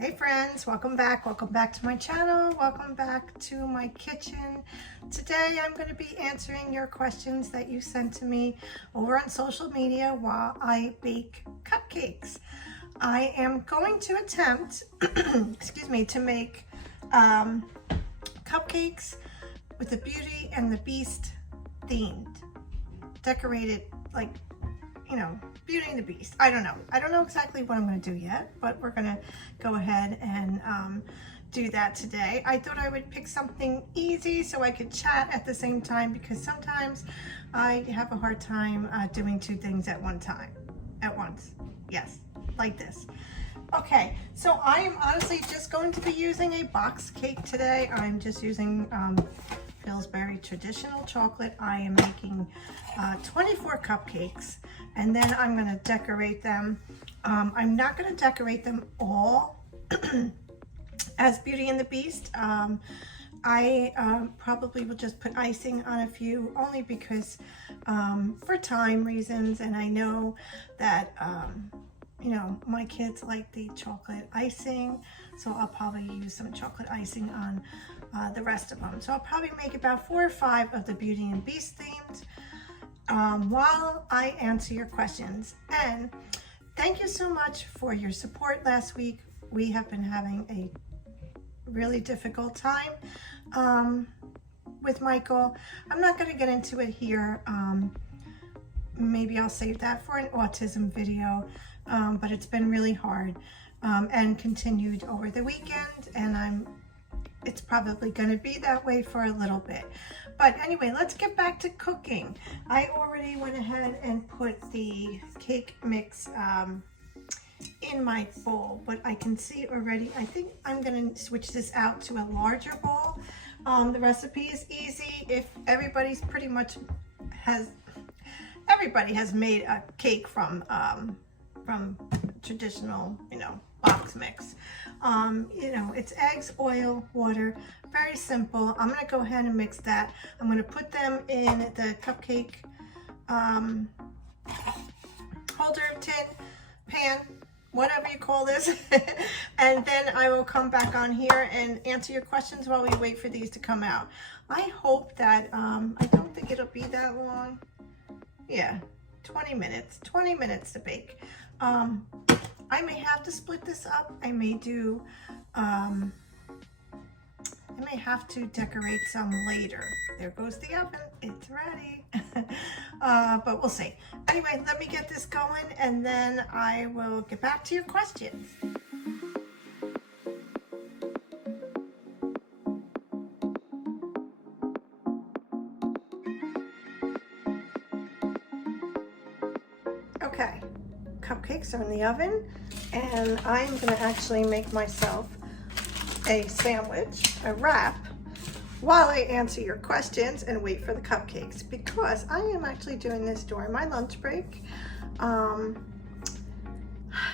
Hey friends, welcome back to my channel, welcome back to my kitchen. Today I'm going to be answering your questions that you sent to me over on social media while I bake cupcakes. I am going to attempt, to make cupcakes with the Beauty and the Beast themed, decorated like, you know, Beauty and the Beast. I don't know exactly what I'm going to do yet, but we're going to go ahead and do that today. I thought I would pick something easy so I could chat at the same time, because sometimes I have a hard time doing two things at once. Yes, like this. Okay, so I am honestly just going to be using a box cake today. I'm just using Pillsbury traditional chocolate. I am making 24 cupcakes, and then I'm going to decorate them. I'm not going to decorate them all as Beauty and the Beast. I probably will just put icing on a few, only because for time reasons, and I know that you know, my kids like the chocolate icing, so I'll probably use some chocolate icing on the rest of them. So I'll probably make about 4 or 5 of the Beauty and Beast themed while I answer your questions. And thank you so much for your support last week. We have been having a really difficult time with Michael. I'm not going to get into it here. Maybe I'll save that for an autism video, but it's been really hard and continued over the weekend, and it's probably going to be that way for a little bit. But anyway, let's get back to cooking. I already went ahead and put the cake mix in my bowl, but I can see already, I think I'm going to switch this out to a larger bowl. The recipe is easy. If everybody's pretty much everybody has made a cake from traditional, you know, box mix. You know, it's eggs, oil, water, very simple. I'm going to go ahead and mix that. I'm going to put them in the cupcake holder, tin, pan, whatever you call this. And then I will come back on here and answer your questions while we wait for these to come out. I hope that, I don't think it'll be that long. Yeah, 20 minutes to bake. I may have to split this up. I may do, I may have to decorate some later. There goes the oven, it's ready. But we'll see. Anyway, let me get this going, and then I will get back to your questions. Okay, cupcakes are in the oven, and I'm going to actually make myself a sandwich, a wrap, while I answer your questions and wait for the cupcakes, because I am actually doing this during my lunch break.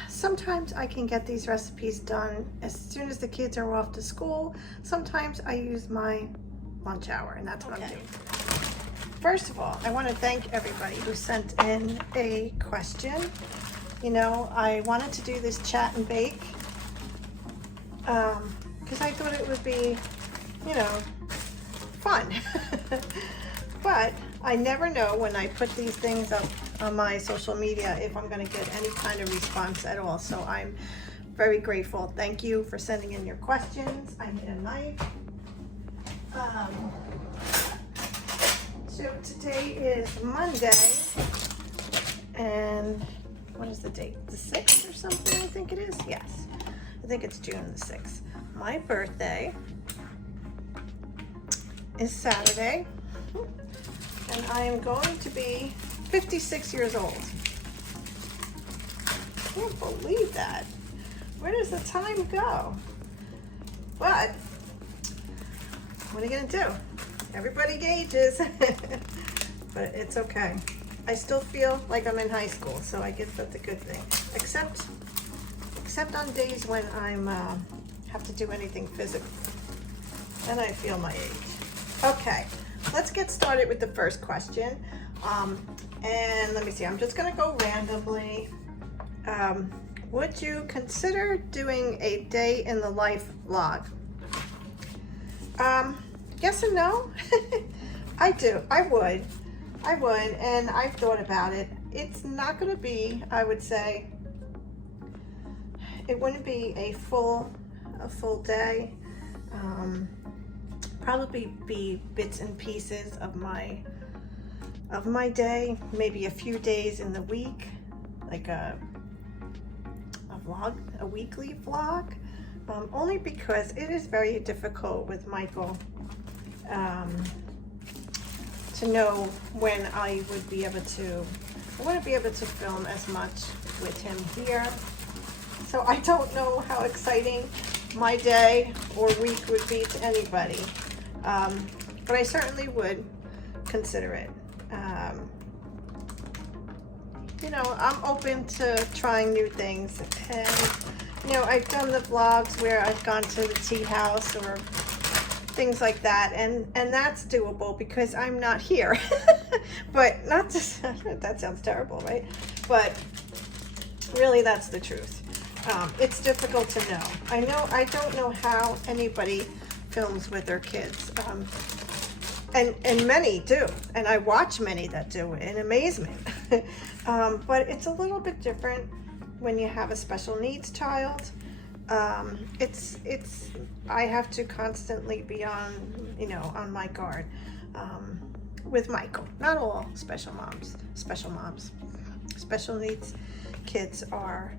Sometimes I can get these recipes done as soon as the kids are off to school. Sometimes I use my lunch hour, and that's what I'm doing. First of all, I want to thank everybody who sent in a question. You know, I wanted to do this chat and bake because I thought it would be, you know, fun. But I never know when I put these things up on my social media if I'm going to get any kind of response at all. So I'm very grateful. Thank you for sending in your questions. I need a knife. So today is Monday, and what is the date? The 6th or something, I think it is. Yes, I think it's June the 6th. My birthday is Saturday, and I am going to be 56 years old. I can't believe that. Where does the time go? But what are you gonna do? Everybody ages, but it's okay. I still feel like I'm in high school, so I guess that's a good thing. Except on days when I'm have to do anything physical, and I feel my age. Okay, let's get started with the first question. And let me see. I'm just gonna go randomly Would you consider doing a day in the life vlog? Yes and no. I do. I would, and I've thought about it. It's not going to be, I would say, it wouldn't be a full day. Probably be bits and pieces of my day, maybe a few days in the week, like a vlog, a weekly vlog. Only because it is very difficult with Michael to know when I wouldn't be able to film as much with him here. So I don't know how exciting my day or week would be to anybody. But I certainly would consider it. You know, I'm open to trying new things, and you know, I've done the vlogs where I've gone to the tea house or things like that, and that's doable because I'm not here. But not to, that sounds terrible, right? But really, that's the truth. It's difficult to know. I don't know how anybody films with their kids, and many do, and I watch many that do in amazement. But it's a little bit different when you have a special needs child. I have to constantly be on, you know, on my guard with Michael. Not all special needs kids are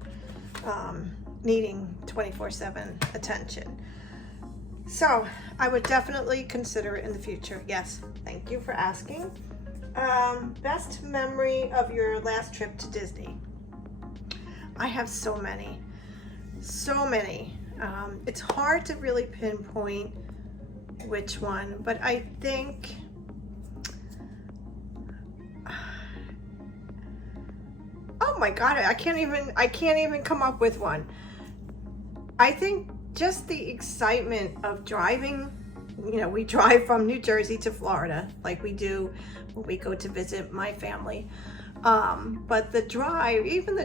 needing 24/7 attention. So I would definitely consider it in the future. Yes, thank you for asking. Best memory of your last trip to Disney? I have so many. It's hard to really pinpoint which one, but I think oh my God, I can't even come up with one. I think just the excitement of driving. You know, we drive from New Jersey to Florida like we do when we go to visit my family. But the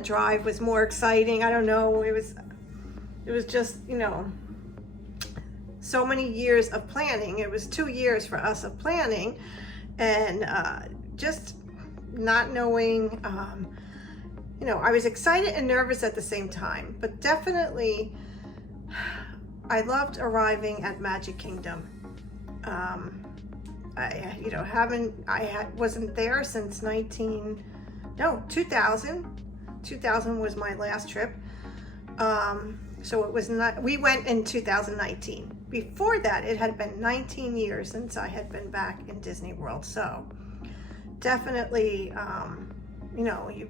drive was more exciting. I don't know, it was just, you know, so many years of planning. It was 2 years for us of planning, and just not knowing, you know, I was excited and nervous at the same time, but definitely I loved arriving at Magic Kingdom. Wasn't there since 2000. 2000 was my last trip. So it was not, we went in 2019. Before that, it had been 19 years since I had been back in Disney World. So definitely, you know, you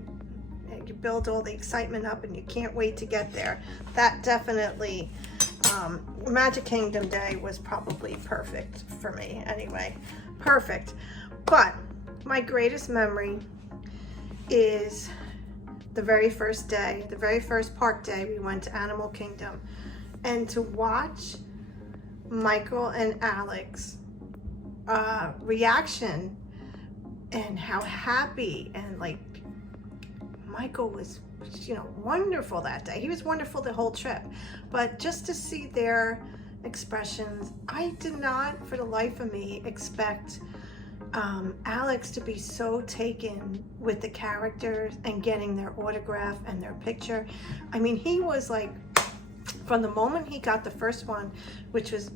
build all the excitement up and you can't wait to get there. That definitely, Magic Kingdom Day was probably perfect for me anyway. Perfect. But my greatest memory is the very first day, the very first park day. We went to Animal Kingdom, and to watch Michael and Alex reaction and how happy, and like Michael was, you know, wonderful that day. He was wonderful the whole trip, but just to see their expressions, I did not for the life of me expect Alex to be so taken with the characters and getting their autograph and their picture. I mean, he was like, from the moment he got the first one, which was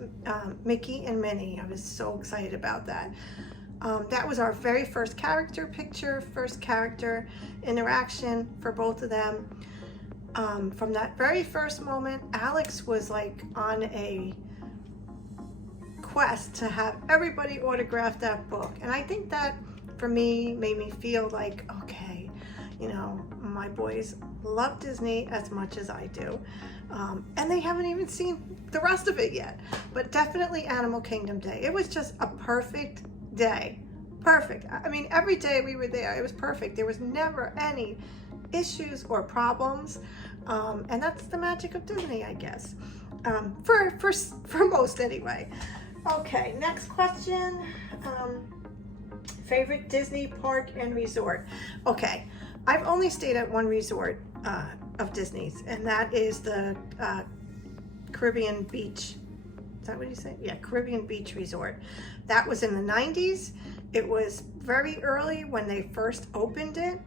Mickey and Minnie, I was so excited about that. That was our very first character picture, first character interaction for both of them. From that very first moment, Alex was like on a quest to have everybody autograph that book. And I think that for me made me feel like, okay, you know, my boys love Disney as much as I do. And they haven't even seen the rest of it yet. But definitely Animal Kingdom Day. It was just a perfect day. Perfect. I mean, every day we were there, it was perfect. There was never any issues or problems. And that's the magic of Disney, I guess. For most anyway. Okay, next question. Favorite Disney park and resort. Okay, I've only stayed at one resort of Disney's, and that is the Caribbean Beach. Is that what you say? Yeah, Caribbean Beach Resort. That was in the 90s. It was very early when they first opened it.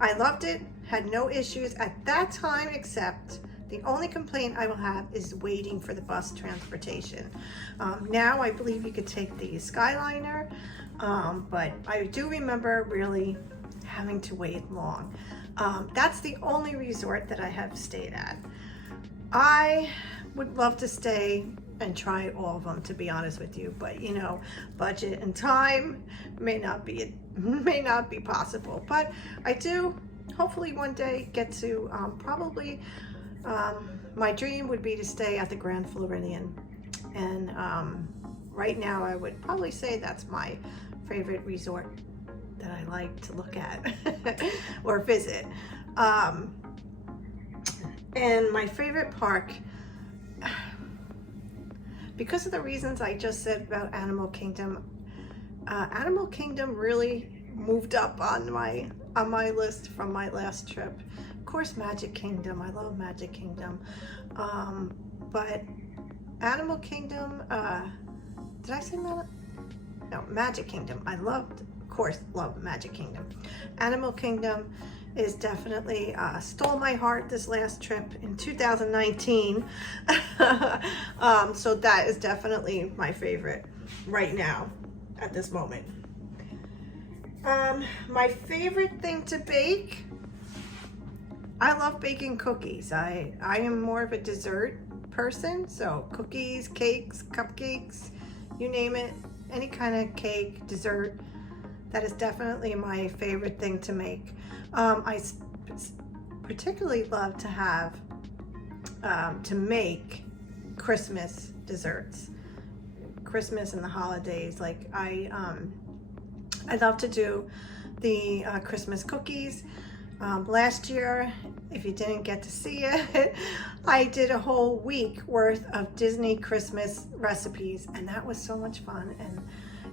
I loved it, had no issues at that time, except the only complaint I will have is waiting for the bus transportation. Now I believe you could take the Skyliner, but I do remember really having to wait long. That's the only resort that I have stayed at. I would love to stay and try all of them, to be honest with you, but you know, budget and time may not be possible. But I do hopefully one day get to probably my dream would be to stay at the Grand Floridian, and right now I would probably say that's my favorite resort that I like to look at or visit. And my favorite park, because of the reasons I just said about Animal Kingdom, Animal Kingdom really moved up on my list from my last trip. Of course, Magic Kingdom, I love Magic Kingdom, but Animal Kingdom, did I say Magic Kingdom? I loved, of course, love Magic Kingdom. Animal Kingdom is definitely stole my heart this last trip in 2019. So that is definitely my favorite right now at this moment. My favorite thing to bake, I love baking cookies. I am more of a dessert person, so cookies, cakes, cupcakes, you name it, any kind of cake, dessert, that is definitely my favorite thing to make. I particularly love to have to make Christmas desserts, Christmas and the holidays. Like I love to do the Christmas cookies. Last year, if you didn't get to see it, I did a whole week worth of Disney Christmas recipes, and that was so much fun. And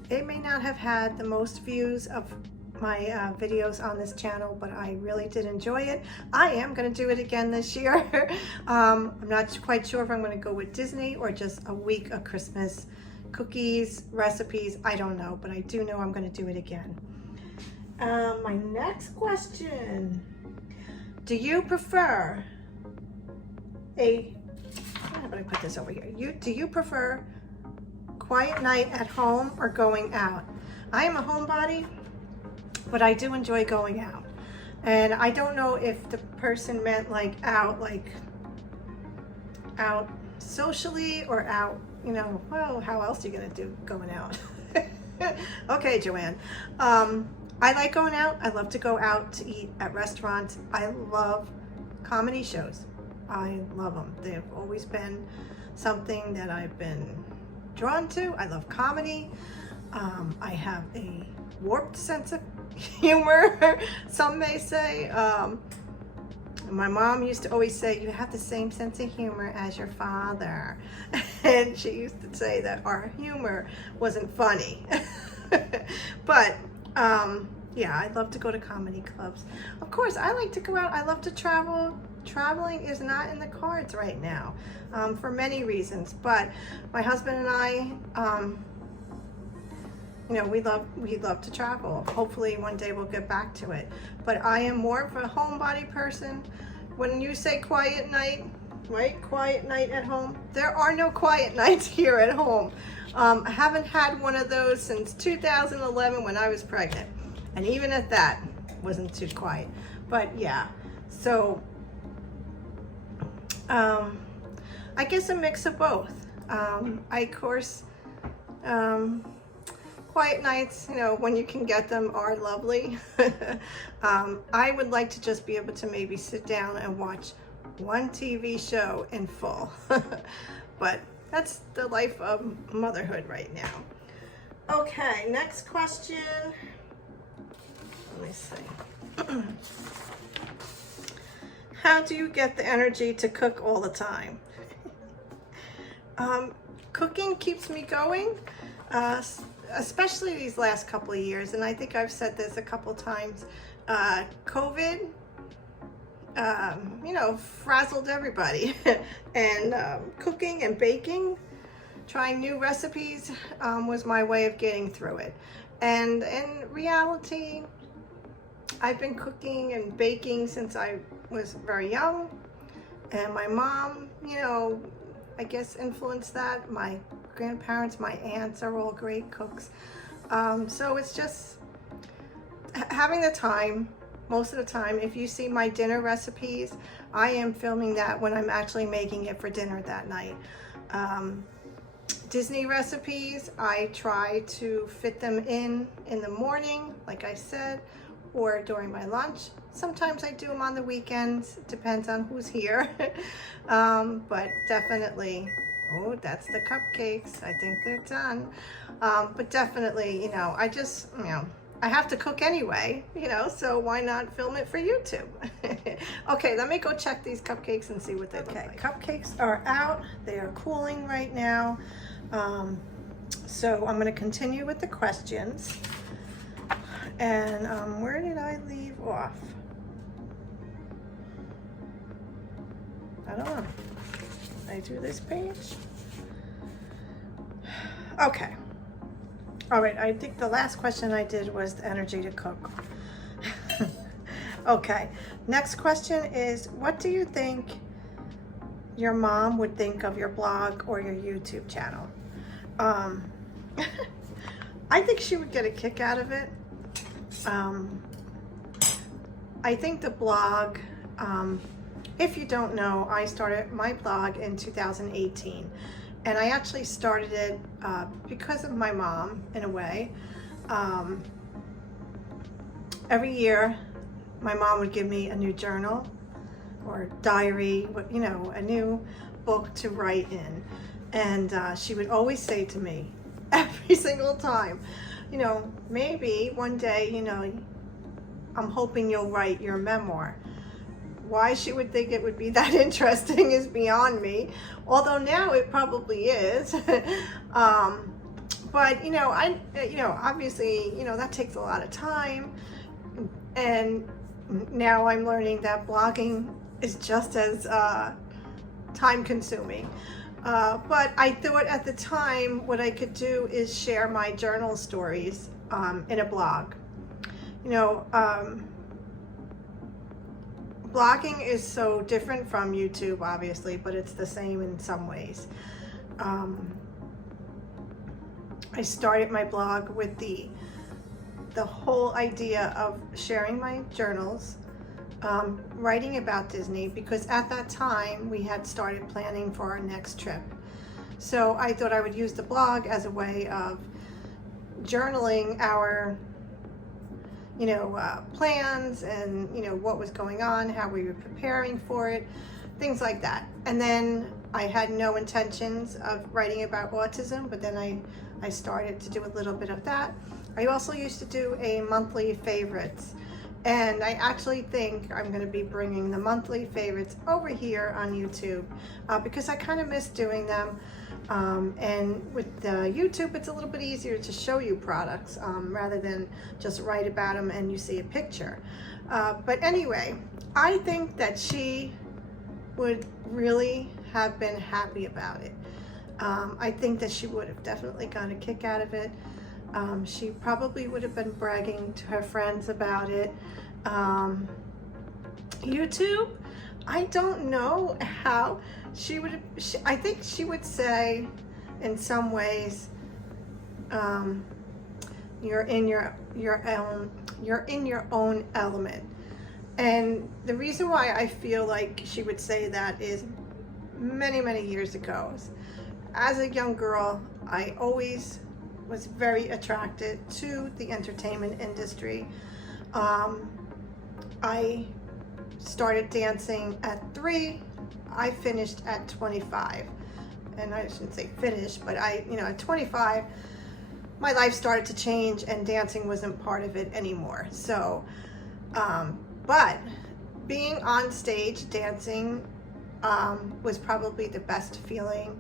it may not have had the most views of my videos on this channel, but I really did enjoy it. I am going to do it again this year. I'm not quite sure if I'm going to go with Disney or just a week of Christmas cookies, recipes. I don't know, but I do know I'm going to do it again. My next question. Do you prefer I'm going to put this over here. Do you prefer quiet night at home or going out? I am a homebody, but I do enjoy going out. And I don't know if the person meant like out socially or out, you know, well, how else are you gonna do going out? Okay, Joann. I like going out. I love to go out to eat at restaurants. I love comedy shows. I love them. They've always been something that I've been drawn to. I love comedy. I have a warped sense of humor, some may say. My mom used to always say, you have the same sense of humor as your father. And she used to say that our humor wasn't funny. But yeah, I love to go to comedy clubs. Of course, I like to go out. I love to travel. Traveling is not in the cards right now for many reasons. But my husband and I, you know, we love to travel. Hopefully one day we'll get back to it. But I am more of a homebody person. When you say quiet night, right? Quiet night at home. There are no quiet nights here at home. I haven't had one of those since 2011 when I was pregnant. And even at that, wasn't too quiet. But yeah, so I guess a mix of both. Of course, quiet nights, you know, when you can get them, are lovely. I would like to just be able to maybe sit down and watch one TV show in full. But that's the life of motherhood right now. Okay, next question. Let me see. How do you get the energy to cook all the time? Cooking keeps me going. Especially these last couple of years, and I think I've said this a couple times. COVID you know, frazzled everybody. And cooking and baking, trying new recipes was my way of getting through it. And in reality, I've been cooking and baking since I was very young. And my mom, you know, I guess influenced that. My grandparents, my aunts are all great cooks. So it's just having the time. Most of the time, if you see my dinner recipes, I am filming that when I'm actually making it for dinner that night. Disney recipes, I try to fit them in the morning, like I said, or during my lunch. Sometimes I do them on the weekends, depends on who's here. But definitely, oh, that's the cupcakes. I think they're done. But definitely, you know, I just, you know, I have to cook anyway, you know, so why not film it for YouTube? Okay, let me go check these cupcakes and see what they look like. Cupcakes are out. They are cooling right now. So I'm going to continue with the questions. And where did I leave off? I don't know. Did I do this page? Okay. All right, I think the last question I did was the energy to cook. Okay, next question is, what do you think your mom would think of your blog or your YouTube channel? I think she would get a kick out of it. I think the blog, if you don't know, I started my blog in 2018. And I actually started it because of my mom, in a way. Every year, my mom would give me a new journal or diary, you know, a new book to write in. And she would always say to me, every single time, you know, maybe one day, you know, I'm hoping you'll write your memoir. Why she would think it would be that interesting is beyond me. Although now it probably is. But you know, obviously, you know, that takes a lot of time. And now I'm learning that blogging is just as time consuming. But I thought at the time what I could do is share my journal stories in a blog. You know, blogging is so different from YouTube, obviously, but it's the same in some ways. I started my blog with the whole idea of sharing my journals, writing about Disney, because at that time we had started planning for our next trip. So I thought I would use the blog as a way of journaling our plans and, you know, what was going on, how we were preparing for it, things like that. And then I had no intentions of writing about autism, but then I started to do a little bit of that. I also used to do a monthly favorites, and I actually think I'm going to be bringing the monthly favorites over here on YouTube because I kind of miss doing them. And with YouTube, it's a little bit easier to show you products rather than just write about them and you see a picture. But anyway, I think that she would really have been happy about it. I think that she would have definitely got a kick out of it. She probably would have been bragging to her friends about it. YouTube, I don't know how she would. I think she would say, in some ways, you're in your own element. And the reason why I feel like she would say that is many years ago. As a young girl, I always was very attracted to the entertainment industry. I started dancing at 3. I finished at 25. And I shouldn't say finished, but at 25, my life started to change and dancing wasn't part of it anymore. So, but being on stage dancing was probably the best feeling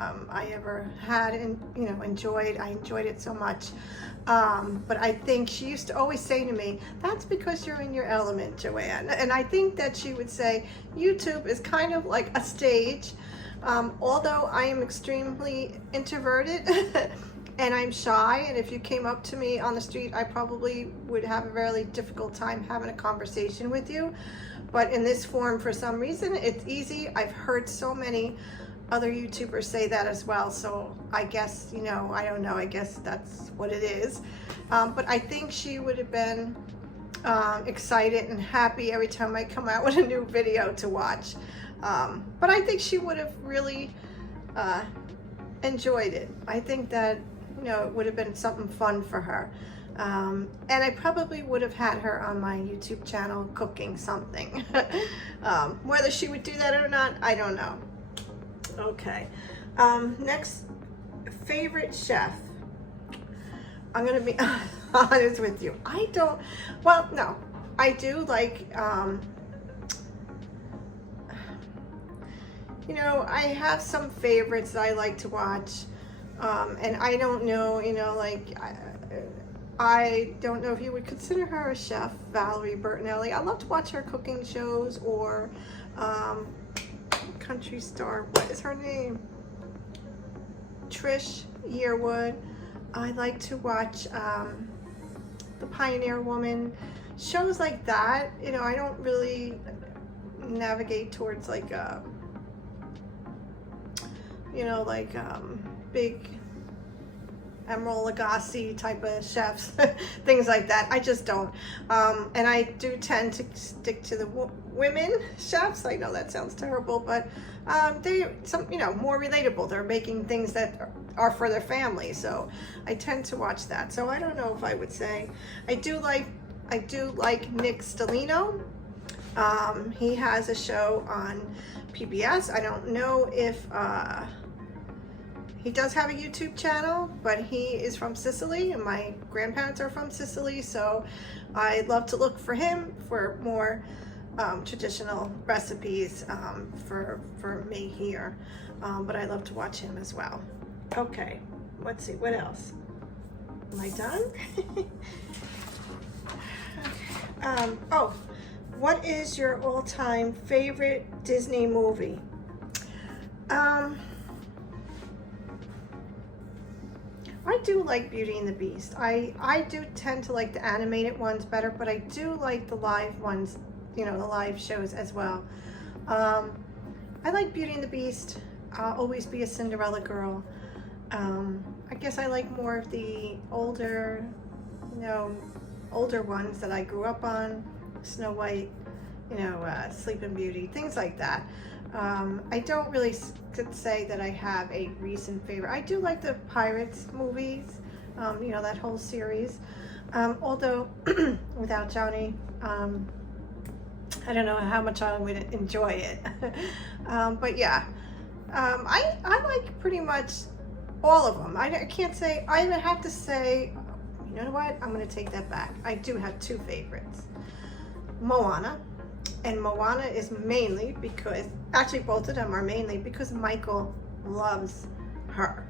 I ever had, and enjoyed. I enjoyed it so much. But I think she used to always say to me, "That's because you're in your element, Joann." And I think that she would say, YouTube is kind of like a stage. Although I am extremely introverted and I'm shy, and if you came up to me on the street, I probably would have a really difficult time having a conversation with you. But in this form, for some reason, it's easy. I've heard so many other YouTubers say that as well. So I guess, I don't know, I guess that's what it is. But I think she would have been excited and happy every time I come out with a new video to watch. But I think she would have really enjoyed it. I think that, it would have been something fun for her. And I probably would have had her on my YouTube channel cooking something. Whether she would do that or not, I don't know. Okay. Next, favorite chef. I'm going to be honest with you. I do like, I have some favorites that I like to watch. And I don't know, I don't know if you would consider her a chef, Valerie Bertinelli. I love to watch her cooking shows, or country star, what is her name? Trish Yearwood. I like to watch The Pioneer Woman, shows like that. I don't really navigate towards like big Emeril Lagasse type of chefs, things like that. I just don't. And I do tend to stick to the women chefs. I know that sounds terrible, but they're more relatable. They're making things that are for their family, so I tend to watch that. So I don't know if I would say I do like Nick Stellino. He has a show on PBS. I don't know if he does have a YouTube channel, but he is from Sicily, and my grandparents are from Sicily, so I love to look for him for more traditional recipes for me here. But I love to watch him as well. Okay, let's see, what else? Am I done? Okay. Oh, what is your all-time favorite Disney movie? I do like Beauty and the Beast. I do tend to like the animated ones better, but I do like the live ones, the live shows as well. I like Beauty and the Beast. I'll always be a Cinderella girl. I guess I like more of the older ones that I grew up on. Snow White, Sleeping Beauty, things like that. I don't really say that I have a recent favorite. I do like the Pirates movies, that whole series. Although without Johnny, I don't know how much I would enjoy it. But yeah, I like pretty much all of them. I can't say, I would have to say, you know what? I'm going to take that back. I do have two favorites. Moana. And Moana is mainly because, actually both of them are mainly because Michael loves her.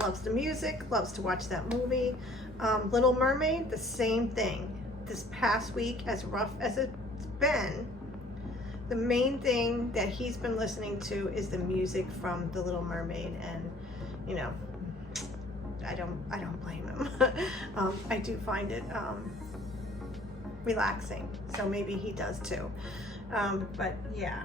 Loves the music, loves to watch that movie. Little Mermaid, the same thing. This past week, as rough as it's been, the main thing that he's been listening to is the music from The Little Mermaid, and I don't blame him. I do find it relaxing, so maybe he does too. But yeah.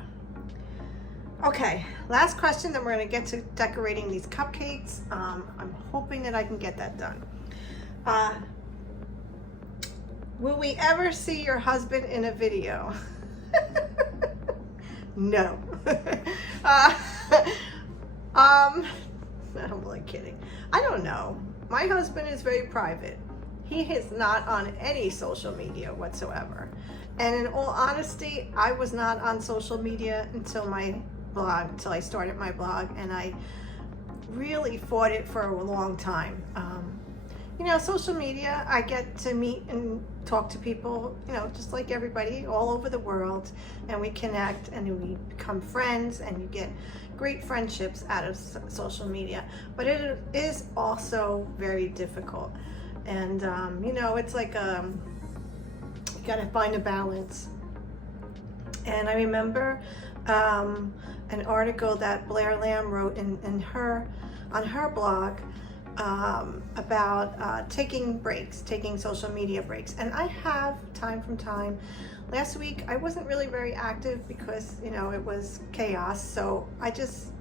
Okay, last question, then we're going to get to decorating these cupcakes. I'm hoping that I can get that done. Will we ever see your husband in a video? No. I'm only kidding. I don't know. My husband is very private. He is not on any social media whatsoever. And in all honesty, I was not on social media until my blog, until I started my blog, and I really fought it for a long time. you know, social media, I get to meet and talk to people, you know, just like everybody all over the world, and we connect and we become friends, and you get great friendships out of social media. But it is also very difficult, and you know, it's like you gotta find a balance. And I remember an article that Blair Lamb wrote on her blog about taking breaks, taking social media breaks. And I have time from time. Last week I wasn't really very active because, you know, it was chaos. So I just,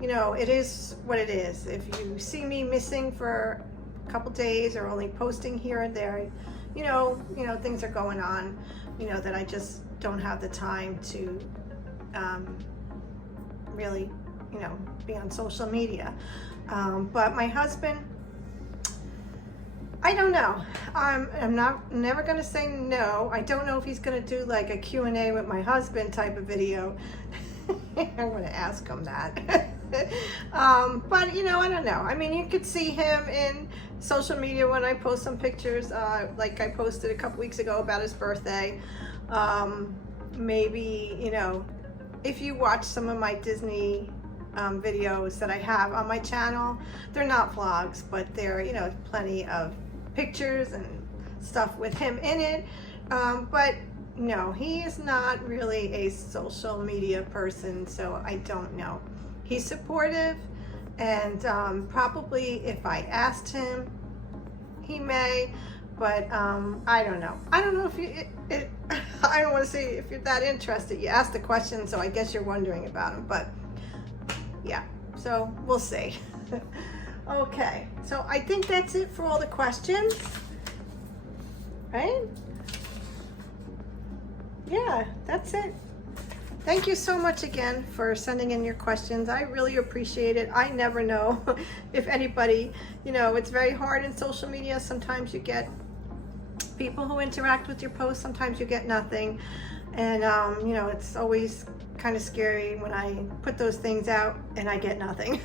you know, it is what it is. If you see me missing for a couple days or only posting here and there, you know, things are going on, you know, that I just don't have the time to really, you know, be on social media. But my husband, I don't know. I'm never gonna say no. I don't know if he's gonna do like a Q&A with my husband type of video. I'm gonna ask him that. But you know, I don't know. I mean, you could see him in social media when I post some pictures, like I posted a couple weeks ago about his birthday. Maybe, you know, if you watch some of my Disney videos that I have on my channel, they're not vlogs, but they're, you know, plenty of pictures and stuff with him in it. But no, he is not really a social media person, so I don't know. He's supportive, and probably if I asked him, he may, but I don't know. I don't know if you, I don't want to say if you're that interested. You asked the question, so I guess you're wondering about him, but yeah, so we'll see. Okay, so I think that's it for all the questions, right? Yeah, that's it. Thank you so much again for sending in your questions. I really appreciate it. I never know if anybody, you know, it's very hard in social media. Sometimes you get people who interact with your posts, sometimes you get nothing. And, you know, it's always kind of scary when I put those things out and I get nothing.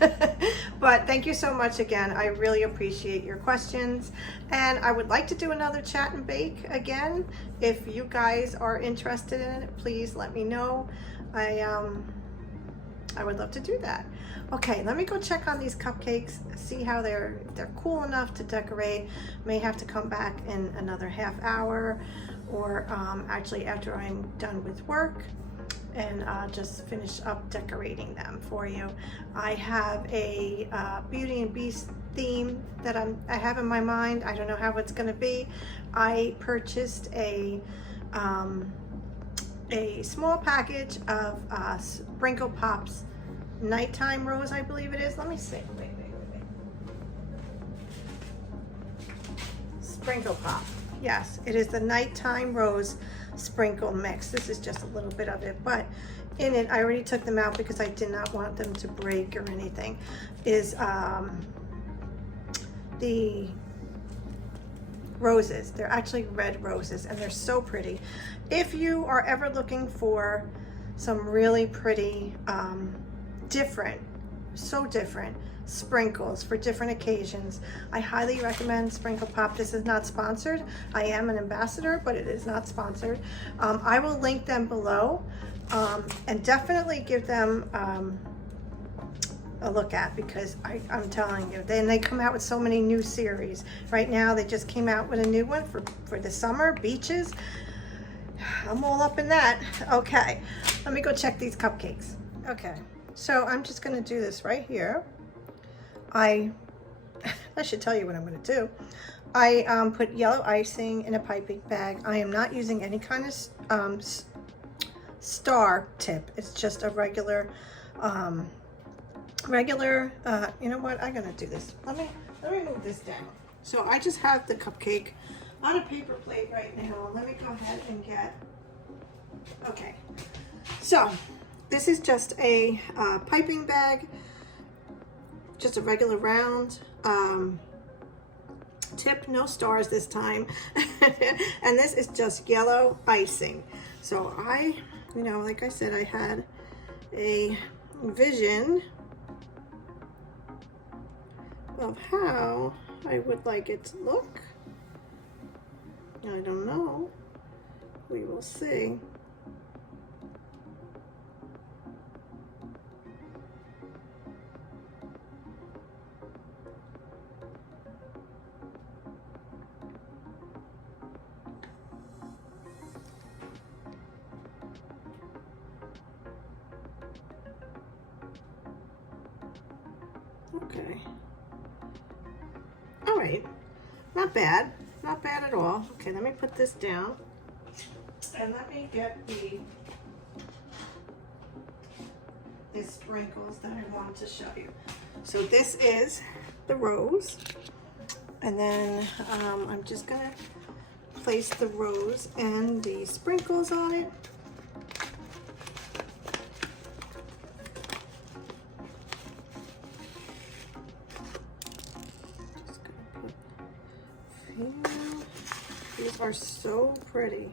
But thank you so much again. I really appreciate your questions. And I would like to do another chat and bake again. If you guys are interested in it, please let me know. I would love to do that. Okay, let me go check on these cupcakes, see how they're cool enough to decorate. May have to come back in another half hour, or actually after I'm done with work, and just finish up decorating them for you. I have a Beauty and Beast theme that I have in my mind. I don't know how it's gonna be. I purchased a small package of Sprinkle Pops Nighttime Rose, I believe it is. Let me see. Wait. Sprinkle Pop. Yes, it is the Nighttime Rose Sprinkle Mix. This is just a little bit of it, but in it, I already took them out because I did not want them to break or anything, is the roses. They're actually red roses, and they're so pretty. If you are ever looking for some really pretty, different sprinkles for different occasions, I highly recommend Sprinkle Pop. This is not sponsored. I am an ambassador, but it is not sponsored. I will link them below, and definitely give them a look at, because I'm telling you, then they come out with so many new series. Right now they just came out with a new one for the summer, beaches. I'm all up in that. Okay, let me go check these cupcakes. Okay, so I'm just gonna do this right here. I should tell you what I'm gonna do. I put yellow icing in a piping bag. I am not using any kind of star tip. It's just a regular, you know what, I'm gonna do this. Let me move this down. So I just have the cupcake on a paper plate right now. Let me go ahead and get, okay. So this is just a piping bag, just a regular round tip, no stars this time. And this is just yellow icing. So I, you know, like I said, I had a vision of how I would like it to look. I don't know. We will see. Okay. All right. Not bad. Not bad at all. Okay, let me put this down. And let me get the sprinkles that I want to show you. So this is the rose. And then I'm just going to place the rose and the sprinkles on it. These are so pretty.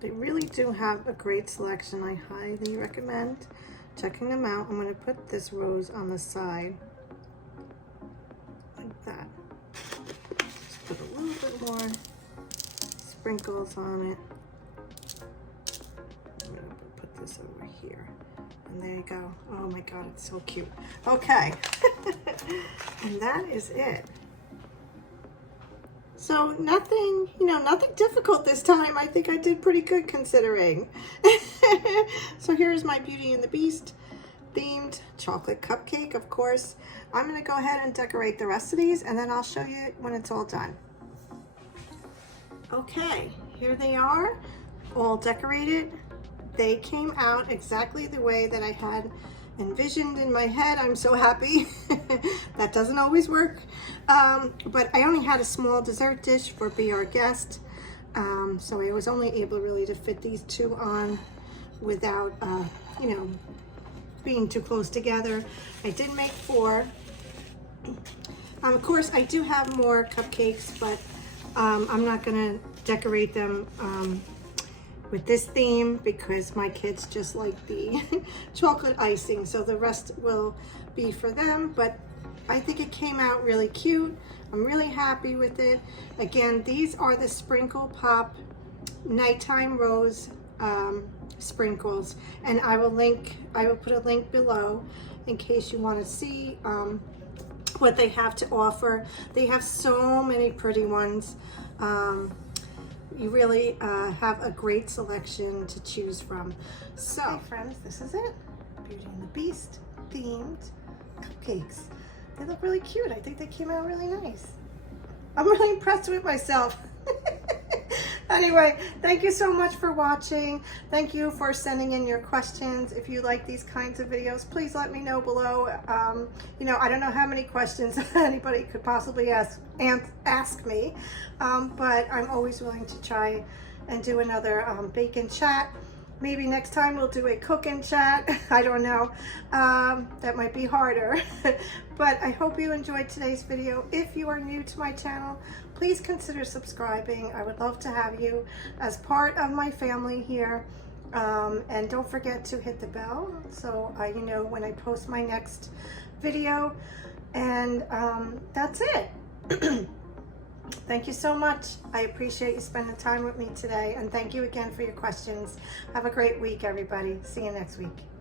They really do have a great selection. I highly recommend checking them out. I'm going to put this rose on the side like that. Just put a little bit more sprinkles on it. I'm going to put this over here. And there you go. Oh my God, it's so cute. Okay. And that is it. So nothing, nothing difficult this time. I think I did pretty good considering. So here's my Beauty and the Beast themed chocolate cupcake, of course. I'm going to go ahead and decorate the rest of these, and then I'll show you when it's all done. Okay, here they are, all decorated. They came out exactly the way that I had envisioned in my head. I'm so happy. That doesn't always work. But I only had a small dessert dish for Be Our Guest. So I was only able really to fit these two on without, being too close together. I did make 4. Of course, I do have more cupcakes, but I'm not gonna decorate them with this theme because my kids just like the chocolate icing, so the rest will be for them. But I think it came out really cute. I'm really happy with it. Again, these are the Sprinkle Pop Nighttime Rose sprinkles, and I will put a link below in case you want to see what they have to offer. They have so many pretty ones. You really have a great selection to choose from. So, hey friends, this is it. Beauty and the Beast themed cupcakes. They look really cute. I think they came out really nice. I'm really impressed with myself. Anyway, thank you so much for watching. Thank you for sending in your questions. If you like these kinds of videos, please let me know below. I don't know how many questions anybody could possibly ask me, but I'm always willing to try and do another bake chat. Maybe next time we'll do a cook and chat. I don't know. That might be harder. But I hope you enjoyed today's video. If you are new to my channel, please consider subscribing. I would love to have you as part of my family here. And don't forget to hit the bell so you know when I post my next video. And that's it. Thank you so much. I appreciate you spending time with me today, and thank you again for your questions. Have a great week, everybody. See you next week.